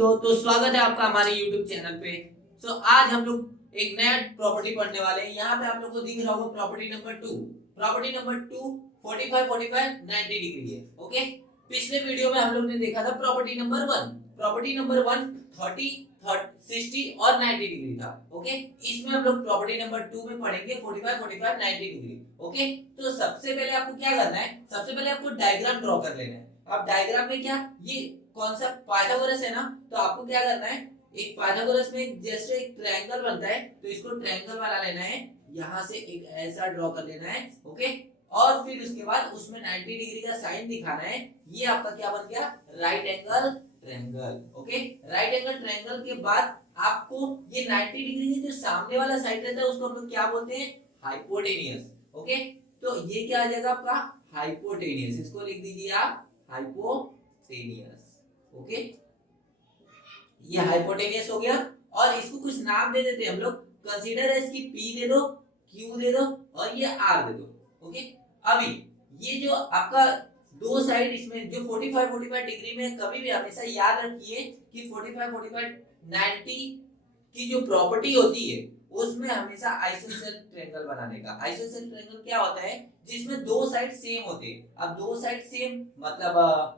दोस्तों, तो स्वागत है आपका हमारे YouTube चैनल पे। आज हम लोग एक नया प्रॉपर्टी पढ़ने वाले हैं। यहाँ पे आप लोग को दिख रहा होगा property number 2। Property number 2 45 90 degree है। ओके, पिछले वीडियो में हम लोग ने देखा था प्रॉपर्टी नंबर 1। प्रॉपर्टी नंबर 1 30 60 और 90 डिग्री था। ओके, इसमें हम लोग प्रॉपर्टी नंबर 2 में पढ़ेंगे 45 90 डिग्री। ओके, तो सबसे पहले आपको क्या करना है, सबसे पहले आपको डायग्राम ड्रॉ कर लेना है। अब डायग्राम में क्या, ये कौन सा पाइथागोरस है ना, तो आपको क्या करना है, एक पाइथागोरस में जैसे एक ट्रायंगल बनता है तो इसको ट्रायंगल वाला लेना है, यहाँ से एक ऐसा ड्रॉ कर लेना है। ओके, और फिर उसके बाद उसमें 90 डिग्री का साइन दिखाना है। ये आपका क्या बन गया, right angle triangle. Okay, right angle triangle के बाद आपको ये 90 डिग्री की जो सामने वाला साइड रहता है उसको हम लोग क्या बोलते हैं, हाइपोटेनियस। ओके, तो ये क्या आ जाएगा आपका हाइपोटेनियस, इसको लिख दीजिए आप हाइपोटेनियस। ओके, ये हाइपोटेनियस हो गया और इसको कुछ नाम दे देते हैं हम लोग। कंसीडर इसकी P दे दो, Q दे दो और ये R दे दो। ओके, अभी ये जो आपका दो साइड इसमें जो 45 डिग्री में, कभी भी हमेशा याद रखिए कि 45 90 की जो प्रॉपर्टी होती है उसमें हमेशा आइसोसेलेस ट्रायंगल बनाने का। आइसोसेलेस ट्रायंगल क्या होता है, जिसमें दो साइड सेम होते हैं। अब दो साइड सेम मतलब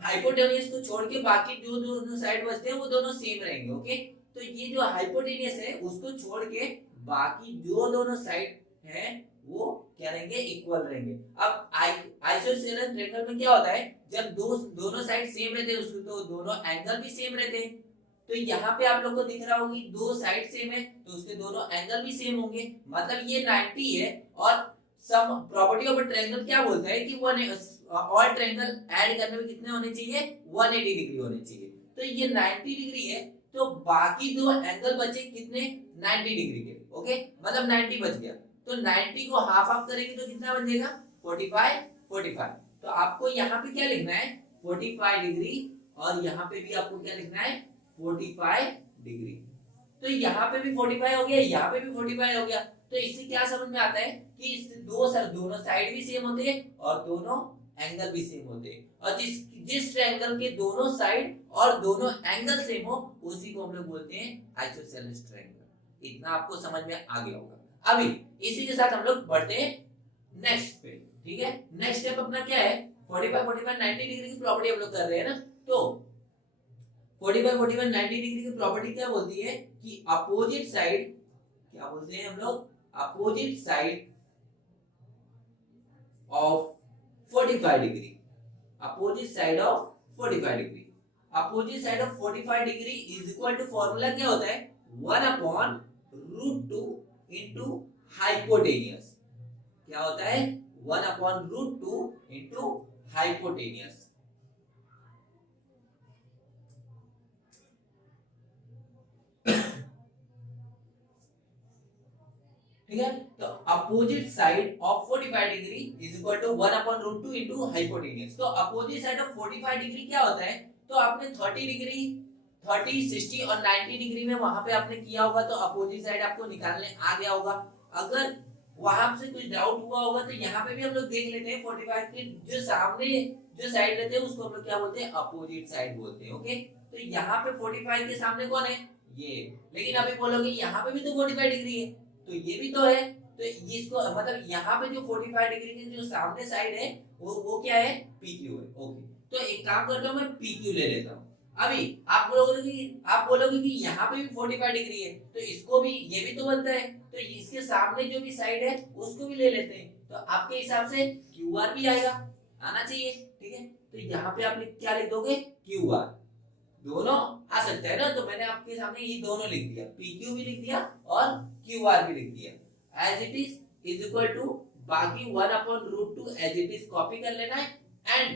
हाइपोटेनियस को छोड़ के बाकी जो दोनों साइड बचते हैं वो दोनों सेम रहेंगे। ओके, तो ये जो हाइपोटेनियस है उसको छोड़ के बाकी जो दोनों साइड हैं वो क्या रहेंगे, इक्वल रहेंगे। अब आइसोसेलेस ट्रायंगल में क्या होता है, जब दोनों साइड सेम रहते हैं उसको तो दोनों एंगल भी सेम रहते हैं। तो यहाँ पे आप लोग को दिख रहा होगा कि दो साइड सेम है तो उसके दोनों एंगल भी सेम होंगे, मतलब ये 90 है। और sum property of a triangle क्या बोलता है कि ऑल ट्रायंगल ऐड करने में कितने होने चाहिए, 180 डिग्री होने चाहिए। तो ये 90 डिग्री है तो बाकी दो एंगल बचे कितने, 90 डिग्री के। ओके, मतलब 90 बच गया तो 90 को हाफ हाफ करेंगे तो कितना बन जाएगा, 45। तो आपको यहाँ पे क्या लिखना है, 45 डिग्री, और यहाँ पे भी आपको क्या लिखना है, 45 डिग्री। तो यहाँ पे भी 45 हो गया, यहाँ पे भी 45 हो गया। तो इससे क्या समझ में आता है कि दोनों साइड भी सेम होते हैं और दोनों एंगल भी सेम होते हैं। और जिस ट्रायंगल के दोनों साइड और दोनों एंगल सेम हो उसी को हम लोग बोलते हैं आइसोसेलेस ट्रायंगल। इतना आपको समझ में आ गया होगा। अभी इसी के साथ हम लोग बढ़ते हैं नेक्स्ट पे। ठीक है, नेक्स्ट स्टेप अपना क्या है, 45 90 डिग्री की प्रॉपर्टी हम लोग कर रहे हैं ना। तो 45 90 डिग्री की प्रॉपर्टी क्या बोलती है कि अपोजिट साइड, क्या बोलते हैं हम लोग, opposite side of 45 degree, opposite side of 45 degree, opposite side of 45 degree is equal to, formula क्या होता है, 1/√2 इनटू हाइपोटेनियस। क्या होता है, 1/√2 इनटू हाइपोटेनियस। ठीक है, तो opposite side of 45 degree is equal to 1/√2 into hypotenuse. तो अपोजिट साइड ऑफ 45 डिग्री क्या होता है, तो आपने 30 डिग्री 30 60 और 90 डिग्री में वहां पे आपने किया होगा तो अपोजिट साइड आपको निकालने आ गया होगा। अगर वहां से कुछ डाउट हुआ होगा तो यहाँ पे भी हम लोग देख लेते हैं, 45 के जो सामने जो साइड रहते हैं उसको हम लोग क्या बोलते हैं, अपोजिट साइड बोलते हैं। ओके, तो यहाँ पे 45 के सामने कौन है, ये। लेकिन अभी बोलोगे यहाँ पे भी तो 45 डिग्री है तो ये भी तो है, तो इसको मतलब यहाँ पे जो 45 डिग्री के जो सामने साइड है वो क्या है, PQ है। ओके, तो एक काम करता हूँ मैं PQ ले लेता हूँ। अभी आप बोलोगे कि यहाँ पे भी 45 डिग्री है तो इसको भी, ये भी तो बनता है, तो इसके सामने जो भी साइड है उसको भी ले लेते हैं। तो आपके हिसाब से QR भी आएगा, आना चाहिए। ठीक है, तो यहाँ पे आप क्या लिख दोगे, QR। दोनों आ सकता है ना, तो मैंने आपके सामने ये दोनों लिख दिया, PQ भी लिख दिया और QR भी लिख दिया। As it is equal to बाकी 1/√2 एज इट इज कॉपी कर लेना है। And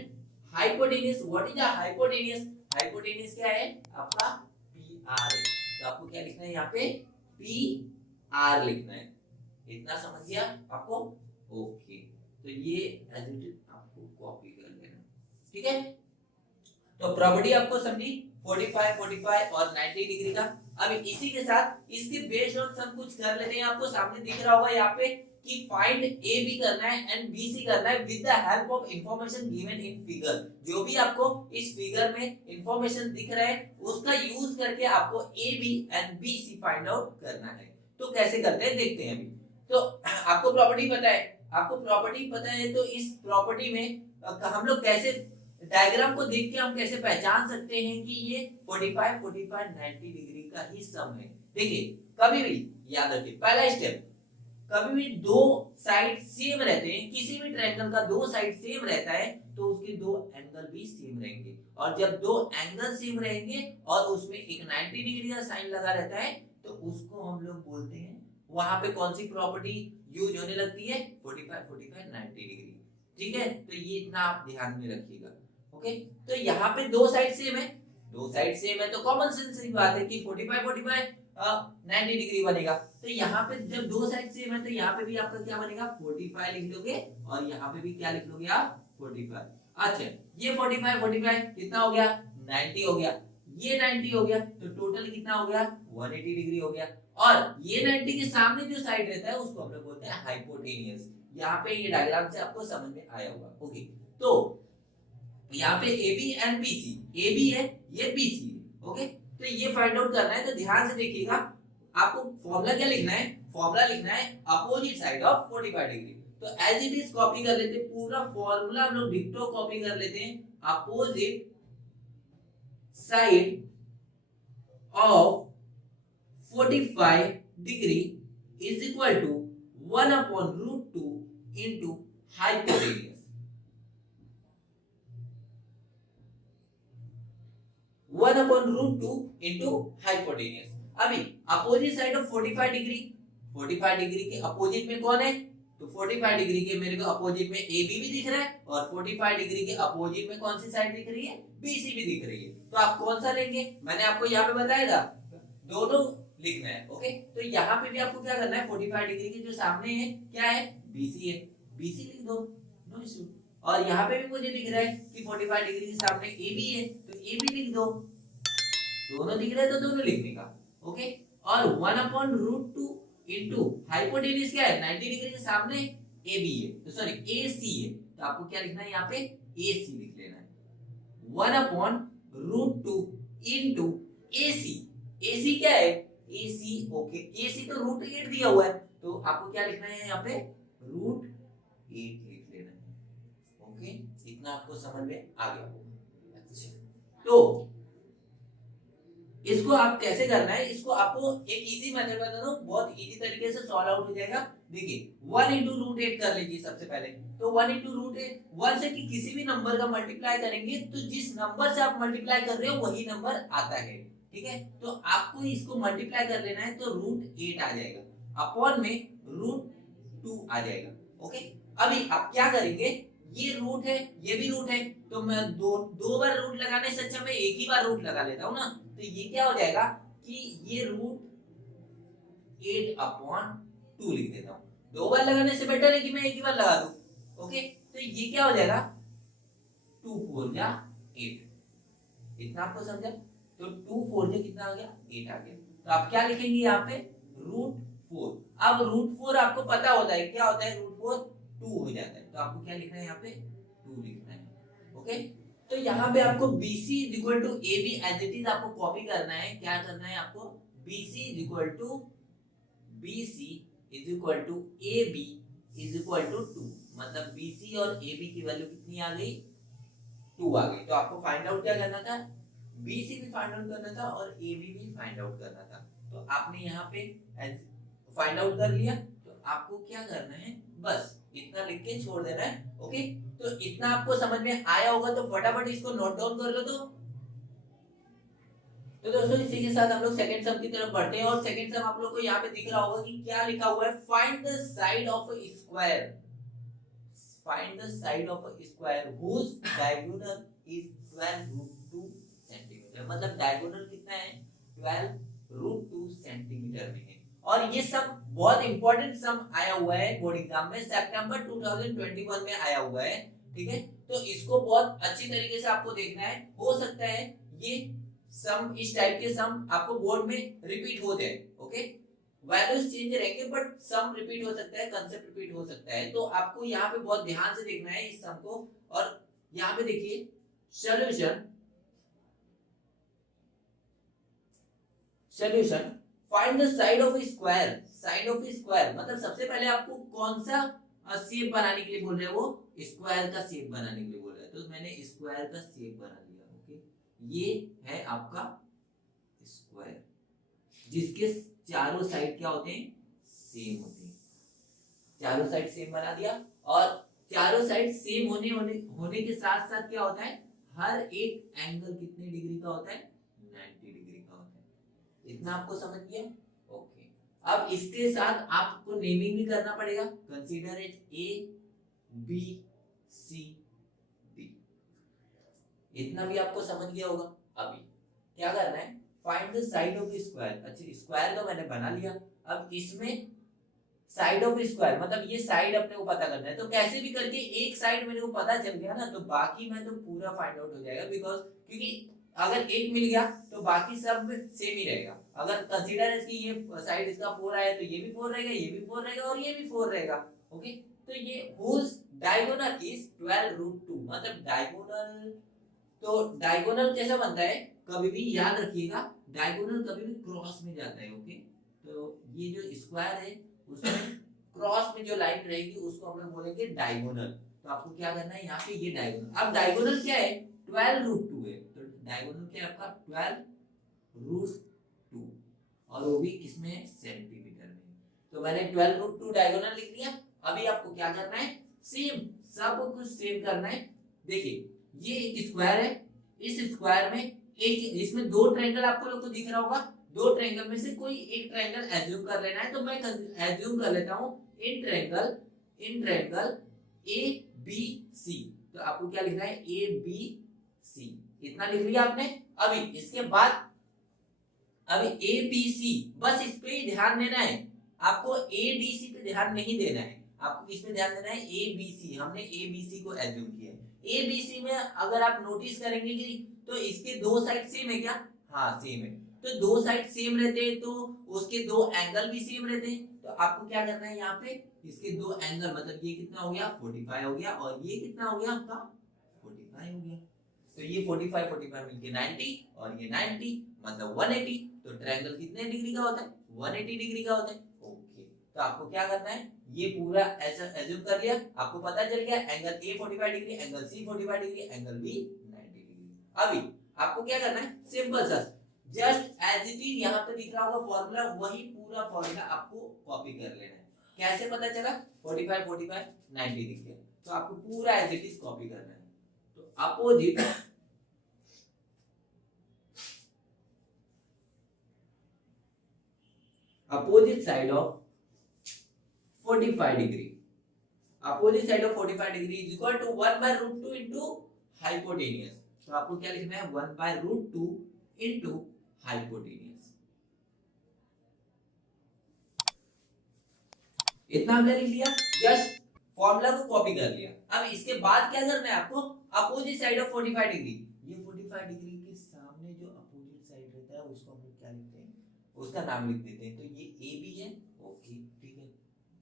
hypotenuse, what is the hypotenuse, hypotenuse क्या है आपका, PR है। तो आपको क्या लिखना है यहाँ पे, PR लिखना है। इतना समझ गया आपको, ओके। तो ये एज इट इज आपको कॉपी कर लेना। ठीक है, तो प्रॉपर्टी आपको समझी 45 और 90 डिग्री का। अब इसी के साथ इसके बेस्ड ऑन सब कुछ कर लेते हैं। आपको सामने दिख रहा होगा यहाँ पे कि फाइंड ए बी करना है एंड बी सी करना है with the help of information given in figure. जो भी आपको इस फिगर में इंफॉर्मेशन दिख रहा है उसका यूज करके आपको A B and B C find out करना है। तो कैसे करते हैं देखते हैं अभी। तो आपको प्रॉपर्टी पता है, आपको प्रॉपर्टी पता है, तो इस प्रॉपर्टी में हम लोग कैसे डायग्राम को देख के हम कैसे पहचान सकते हैं कि ये 45 45 90 डिग्री का ही सम है। देखिए कभी भी याद रखिए, पहला स्टेप, कभी भी दो साइड सेम रहते हैं, किसी भी ट्रायंगल का दो साइड सेम रहता है तो उसके दो एंगल भी सेम रहेंगे, और जब दो एंगल सेम रहेंगे और उसमें एक 90 डिग्री का साइन लगा रहता है तो उसको हम लोग बोलते हैं, वहां पे कौन सी प्रॉपर्टी यूज होने लगती है, 45 45 90 डिग्री। ठीक है, तो ये इतना आप ध्यान में रखिएगा। ओके, तो यहाँ पे दो साइड सेम है, दो साइड सेम है तो कॉमन सेंस की बात है कि 45 45 90 डिग्री बनेगा। तो यहाँ पे जब दो साइड सेम है तो यहाँ पे भी आपका क्या बनेगा, 45 लिख लोगे, और यहाँ पे भी क्या लिख लोगे आप, 45। अच्छा, ये 45 45 कितना हो गया, 90 हो गया, ये 90 हो गया, तो टोटल कितना हो गया, 180 डिग्री हो गया। और ये 90 के सामने जो साइड रहता है उसको हम लोग बोलते हैं हाइपोटेनियस। यहाँ पे ये डायग्राम से आपको समझ में आया होगा। ओके, तो यहाँ पे A B and B C, A B है, ये बी सी है। ओके, तो ये फाइंड आउट करना है, तो ध्यान से देखिएगा, आपको फॉर्मूला क्या लिखना है, फॉर्मूला लिखना है अपोजिट साइड ऑफ 45 डिग्री। तो एज इट इज कॉपी कर लेते हैं, पूरा फॉर्मूला हम लोग डिक्टो कॉपी कर लेते हैं। Opposite side of 45 degree is equal to 1/√2 into hypotenuse. 1/√2 into hypotenuse. अभी opposite side of 45 degree, 45 degree के अपोजिट में कौन है, तो 45 डिग्री के मेरे को अपोजिट में ए बी भी दिख रहा है, और 45 डिग्री के अपोजिट में कौन सी साइड दिख रही है, बी सी भी दिख रही है। तो आप कौन सा लेंगे, मैंने आपको यहाँ पे बताया था, दोनों लिखना है। ओके, तो यहाँ पे भी आपको क्या करना है, 45 डिग्री के जो सामने है क्या है, बीसी है, बीसी लिख दो, नो इशू। और यहाँ पे भी मुझे दिख रहा है कि 45 डिग्री के सामने ए बी है, तो ए बी लिख दो, दोनों दिख रहे हैं तो दोनों लिखने का। ओके, और 1/√2 इंटू हाइपोटेनियस क्या है, 90 डिग्री के सामने ए बी है, तो सॉरी ए सी है, तो आपको क्या लिखना है, यहाँ पे ए सी लिख लेना है। 1/√2 इंटू ए सी, ए सी क्या है, ए सी। ओके, ए सी तो √8 दिया हुआ है, तो आपको क्या लिखना है, यहाँ पे √8 लिख लेना है। ओके, इतना आपको समझ में आ गया होगा। अच्छा, तो इसको आप कैसे करना है, इसको आपको एक इजी मेथड बता दो, बहुत इजी तरीके से सॉल्व आउट हो जाएगा। देखिए 1 इंटू √8 कर लीजिए सबसे पहले, तो 1 इंटू √8, 1 से कि किसी भी नंबर का मल्टीप्लाई करेंगे तो जिस नंबर से आप मल्टीप्लाई कर रहे हो वही नंबर आता है। ठीक है, तो आपको इसको मल्टीप्लाई कर लेना है, तो √8 आ जाएगा, अपॉन में √2 आ जाएगा। ओके, अभी आप क्या करेंगे, ये रूट है, ये भी रूट है, तो मैं दो बार रूट लगाने से अच्छा मैं एक ही बार रूट लगा लेता हूं ना, तो ये क्या हो जाएगा कि ये √8/2 लिख देता हूं। दो बार लगाने से बेटर है कि मैं एक ही बार लगा दूं। ओके, तो ये क्या हो जाएगा, 2 4 जा 8, इतना आपको समझा, तो 2 4 जा कितना आ गया, 8 आ गया। तो आप क्या लिखेंगे यहाँ पे, √4। अब √4 आपको पता होता है क्या होता है, √4 2 हो जाता है, तो आपको क्या लिखना है, यहाँ पे 2 लिखना है। ओके, तो यहाँ पे आपको BC = AB as it is आपको कॉपी करना है। क्या करना है आपको, BC = AB = 2, मतलब BC और AB की वैल्यू कितनी आ गई, 2 आ गई। तो आपको फाइंड आउट क्या करना था, BC भी फाइंड आउट करना था और AB भी फाइंड आउट करना था। तो आपने यहाँ पे फाइंड आउट कर लिया, तो आपको क्या करना है, बस इतना लिख के छोड़ देना है। ओके, तो इतना आपको समझ में आया होगा, तो फटाफट इसको नोट डाउन कर लो। तो दोस्तों इसी के साथ हम लोग सेकंड सम की तरफ बढ़ते हैं, और सेकंड सम आप लोग को यहाँ पे दिख रहा होगा कि क्या लिखा हुआ है, find the side of a square, find the side of a square whose diagonal is 12√2 centimetre, मतलब डायगोनल कितना है, 12√2 सेंटीमीटर में है। और ये सम बहुत इंपॉर्टेंट सम आया हुआ है बोर्ड एग्जाम में, सितंबर 2021 में आया हुआ है। ठीक है, तो इसको बहुत अच्छी तरीके से आपको देखना है, हो सकता है ये सम, इस टाइप के सम आपको बोर्ड में रिपीट हो जाए। ओके, वैल्यूज चेंज रहेंगे बट सम रिपीट हो सकता है, कंसेप्ट रिपीट हो सकता है। तो आपको यहाँ पे बहुत ध्यान से देखना है इस सम को। और यहाँ पे देखिए solution, solution find the side of square. Side of square मतलब सबसे पहले आपको कौन सा शेप बनाने के लिए बोल रहे हैं, वो स्क्वायर का शेप बनाने के लिए बोल रहे हैं। तो मैंने स्क्वायर का शेप बना लिया। ओके, ये है आपका स्क्वायर जिसके चारों साइड क्या होते हैं, सेम होते हैं। चारों साइड सेम बना दिया। और चारों साइड सेम होने के साथ साथ क्या होता है, हर एक एंगल कितने डिग्री का होता है, 90 डिग्री का होता है। इतना आपको समझ गया। ओके, अब इसके साथ आपको नेमिंग भी करना पड़ेगा। Consider it A B C D, इतना भी आपको समझ गया होगा। अभी क्या करना है, find the side of square. अच्छा, स्क्वायर तो मैंने बना लिया। अब इसमें साइड ऑफ स्क्वायर मतलब ये साइड अपने को पता करना है। तो कैसे भी करके एक साइड मेरे को पता चल गया ना, तो बाकी में तो पूरा फाइंड आउट हो जाएगा। बिकॉज क्योंकि अगर एक मिल गया तो बाकी सब सेम ही रहेगा। अगर कंसीडर इसकी ये साइड इसका 4 आया तो ये भी 4 रहेगा, ये भी 4 रहेगा और ये भी 4 रहेगा। ओके, तो ये whose diagonal is 12√2 मतलब डायगोनल। तो डायगोनल कैसा बनता है, कभी भी याद रखिएगा, डायगोनल कभी भी क्रॉस में जाता है। ओके, तो ये जो स्क्वायर है उसमें क्रॉस में जो लाइन रहेगी उसको हम लोग बोलेंगे डायगोनल। तो आपको क्या करना है, यहाँ पे ये डायगोनल। अब डायगोनल क्या है, 12√2 है। तो डायगोनल क्या है आपका 12√2 और वो भी किसमें, सेंटीमीटर में। तो मैंने 12√2 डायगोनल लिख दिया। अभी आपको क्या करना है, सेम सब कुछ सेम करना है। देखिए ये एक स्क्वायर है, इस स्क्वायर में एक, इसमें दो ट्रायंगल आपको लोग को दिख रहा होगा। दो ट्रायंगल में से कोई एक ट्रायंगल एज्यूम कर लेना है। तो मैं एज्यूम कर लेता हूं इन ट्रायंगल ए बी सी। तो आपको क्या लिखना है, ए बी सी, इतना लिख लिया आपने। अभी इसके बाद अभी ए बी सी, बस इस पे ही ध्यान देना है आपको, ए डी सी पे ध्यान नहीं देना है। आपको किस पे ध्यान देना है, ए बी सी। हमने ए बी सी को एज्यूम किया है। ए बी सी में अगर आप नोटिस करेंगे कि तो इसके दो साइड सेम है क्या, हाँ सेम है। तो दो साइड सेम रहते हैं तो उसके दो एंगल भी सेम रहते हैं। तो आपको क्या करना है, यहाँ पे इसके दो एंगल मतलब ये कितना हो गया 45 हो गया और ये कितना हो गया आपका 45 हो गया। तो ये 45 45 मिलके 90 और ये 90 मतलब 180। तो ट्रायंगल कितने डिग्री का होता है, 180 डिग्री का होता है। ओके, तो आपको क्या करना है, ये पूरा ऐसा एज्यूम कर लिया। आपको पता चल गया angle A 45 degree, angle C 45 degree, angle B 90 degree. अभी आपको क्या करना है, सिंपल सा जस्ट एज इट इज यहाँ पे दिख रहा होगा फॉर्मूला, वही पूरा फॉर्मूला आपको कॉपी कर लेना है। कैसे पता चला, 45 45 90 दिख गया, तो आपको पूरा एज इट इज कॉपी करना है। तो opposite side of 45 degree, opposite side of 45 degree is equal to 1/√2 into hypotenuse. तो आपको क्या लिखना है, 1/√2 इनटू हाइपोटेनियस। इतना हमने लिख लिया, जस्ट फॉर्मूला को कॉपी कर लिया। अब इसके बाद क्या करना है आपको, अपोजिट साइड ऑफ 45 डिग्री, ये 45 डिग्री के सामने जो अपोजिट साइड रहता है उसको हम लोग क्या लिखते हैं, उसका नाम लिख देते हैं। तो ये ए बी है। ओके ठीक है,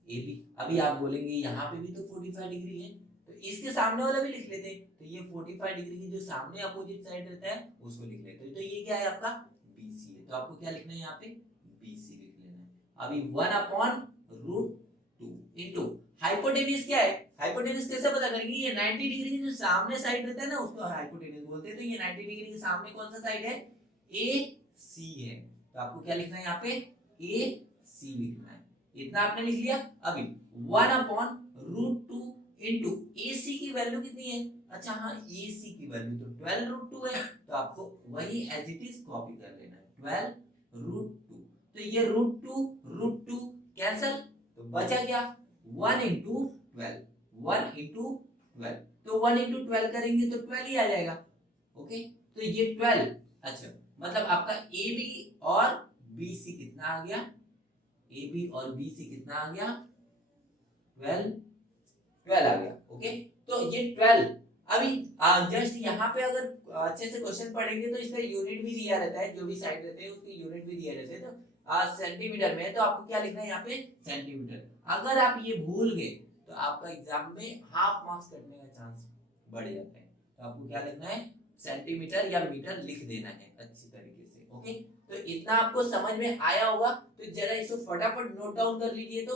ए बी। अभी आप बोलेंगे यहाँ पे भी तो 45 डिग्री है, तो इसके सामने वाला भी लिख लेते हैं। तो ये 45 डिग्री की जो सामने अपोजिट साइड रहता है उसको लिख लेते हैं। तो ये क्या है आपका BC है। तो आपको क्या लिखना है, यहाँ पे BC लिख लेना है। अभी 1/√2 इनटू हाइपोटेन्यूज क्या है, हाइपोटेन्यूज कैसे पता करेंगे, ये 90 डिग्री जो सामने साइड रहता है ना उसको हाइपोटेन्यूज बोलते हैं। तो ये 90 डिग्री के सामने कौन सा साइड है, AC है। तो आपको क्या लिखना है, यहाँ पे AC लिखना है। इतना आपने लिख लिया। अभी 1/√2 इनटू AC की वैल्यू कितनी है, अच्छा हाँ AC की वैल्यू तो 12√2 है। तो आपको वही एज इट इज कॉपी कर लेना है, 12√2। तो ये √2 कैंसल, तो बचा क्या 1 into 12, 1 into 12। तो 1 into 12 करेंगे तो 12 ही आ जाएगा। ओके, तो ये 12, अच्छा मतलब आपका AB और BC कितना आ गया, AB और BC कितना आ गया 12 आ गया। ओके, तो ये 12। अभी जस्ट यहाँ पे अगर अच्छे से क्वेश्चन पढ़ेंगे तो इसका यूनिट भी दिया रहता है, जो भी साइड रहते हैं उसके यूनिट भी दिया रहते हैं। तो सेंटीमीटर में है तो आपको क्या लिखना है यहाँ पे सेंटीमीटर। अगर आप ये भूल गए तो आपका एग्जाम में हाफ मार्क्स कटने का चांस बढ़ जाता है। तो आपको क्या लिखना है सेंटीमीटर या मीटर लिख देना है अच्छी तरीके से। ओके, तो इतना आपको समझ में आया होगा, तो जरा इसको फटाफट नोट डाउन कर लीजिए। तो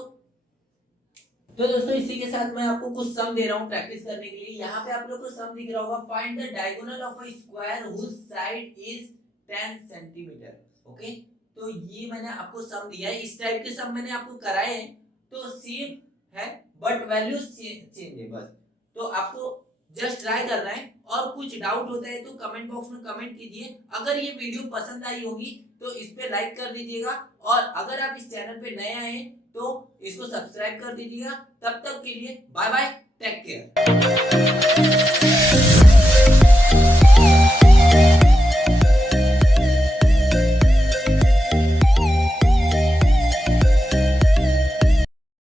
दोस्तों इसी के साथ मैं आपको कुछ सम दे रहा हूँ प्रैक्टिस करने के लिए। यहाँ पे आप लोग को सम दिख रहा होगा, find the diagonal of a square whose side is 10 centimetre. Okay, तो ये मैंने आपको सम दिया है, इस टाइप के सम मैंने आपको कराए हैं, तो सेम है बट वैल्यू चेंज है बस। तो आपको जस्ट ट्राई करना है, और कुछ डाउट होता है तो कमेंट बॉक्स में कमेंट कीजिए। अगर ये वीडियो पसंद आई होगी तो इस पे लाइक कर दीजिएगा, और अगर आप इस चैनल पे नए आए हैं तो इसको सब्सक्राइब कर दीजिएगा। तब तक के लिए बाय बाय, टेक केयर।